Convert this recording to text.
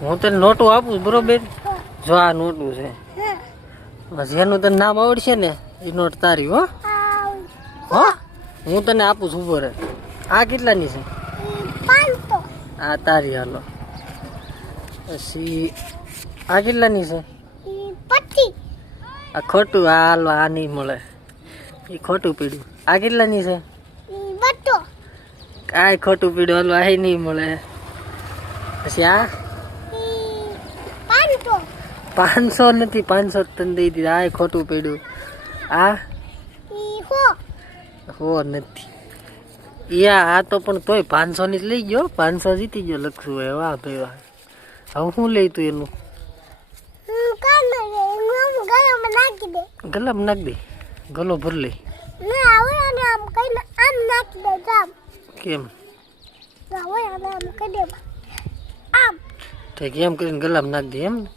હું તને નોટું આપું બરોબર. જો આ નોટું છે, જેનું તને નામ આવડશે ને એ નોટ તારી. હો હો હું તને આપું છું. ઉભો રહે. આ કેટલાની છે? આ તારી. હાલો પછી આ કેટલાની છે? આ ખોટું. આ હાલો આ નહીં મળે, એ ખોટું પીડ્યું. આ કેટલાની છે? કાંઈ ખોટું પીડ્યું. હાલો આ નહીં મળે. પછી આ 500 નથી, 500 તને દઈ દીધા. આ ખોટું પડ્યું. આ હો નથી. આ તો પણ તોય 500 ની જ લઈ ગયો. 500 જીતી ગયો લખશું. હવે વાહ ભાઈ વાહ. હવે શું લઈ તું એનું? ગલામાં નાખ દે. ગલો ભર લે. કેમ? કેમ કરીને ગલામાં નાખ દે એમ ને?